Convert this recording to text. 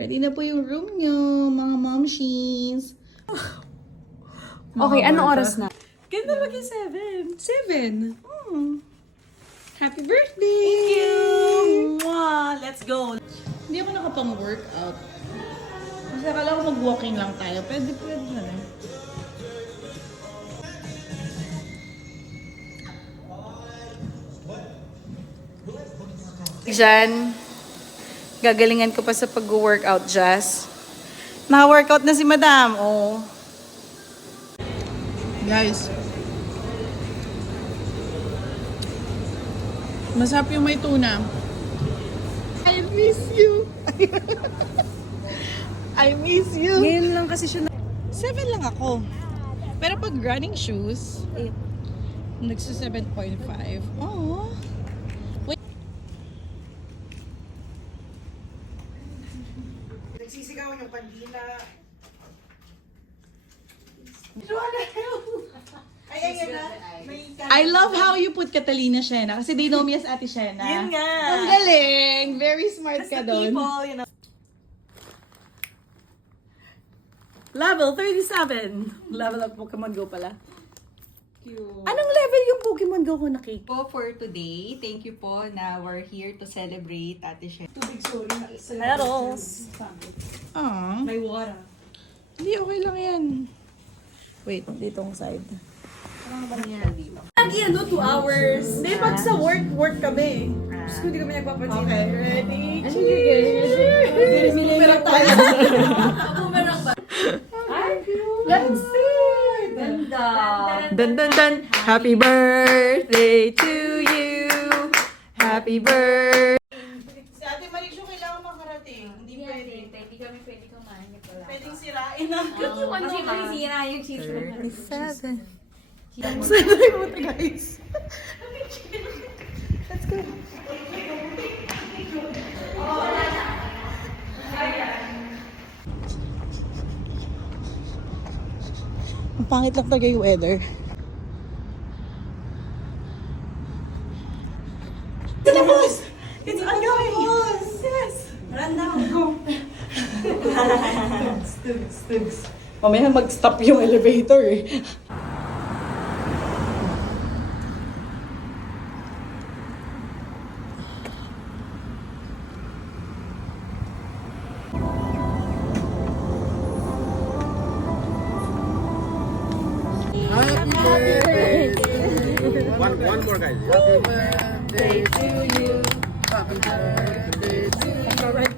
Ready na po yung room nyo, mga momshies. Okay, anong oras na? Ganda maging 7. 7. Happy birthday! Thank you! Mwah! Let's go! Hindi ako nakapang-workout. Kasi akala ko mag-walking lang tayo. Pwede na rin. Diyan, gagalingan ko pa sa pag-workout, Jazz. Naka-workout na si Madam, oh. Guys, masarap yung may tuna. I miss you! I miss you! Ngayon lang kasi siya 7 lang ako. Pero pag running shoes, nagsa 7.5. Oh. Nagsisigaw yung kandila. Ay, na. I love how you put Catalina Shena kasi they know me as Ate Shena. Yun nga. Ang galing! Very smart ka doon. people, you know. Level 37. Level of Pokemon Go pala. Anong level yung Pokemon Go ko nakik? Po for today. Thank you po na we're here to celebrate Ate Shen. Medals. Aww. May water. Hindi, okay lang yan. Wait, ditong side. Lagi 2 hours. Hindi, pag sa work kami. Diyos ko, hindi kami nagpapansin. Okay, ready? Cheers! Bumerang tayo. Bumerang ba? Let's see! Ganda! Dun dun dun! Happy birthday to you! Happy birthday! Si Ate Marisho kailangan makarating. Hindi pwede. Hindi kami pwede kumain niya pala. Pwedeng sirain na. Kasi masisira yung cheese. 37. Excited mo ito, guys. Let's go. Ang pangit lang talaga yung weather. It's ongoing! Yes! Run now, go! Mamaya mag-stop yung elevator eh. One more, guys. Birthday to you. Happy birthday to you.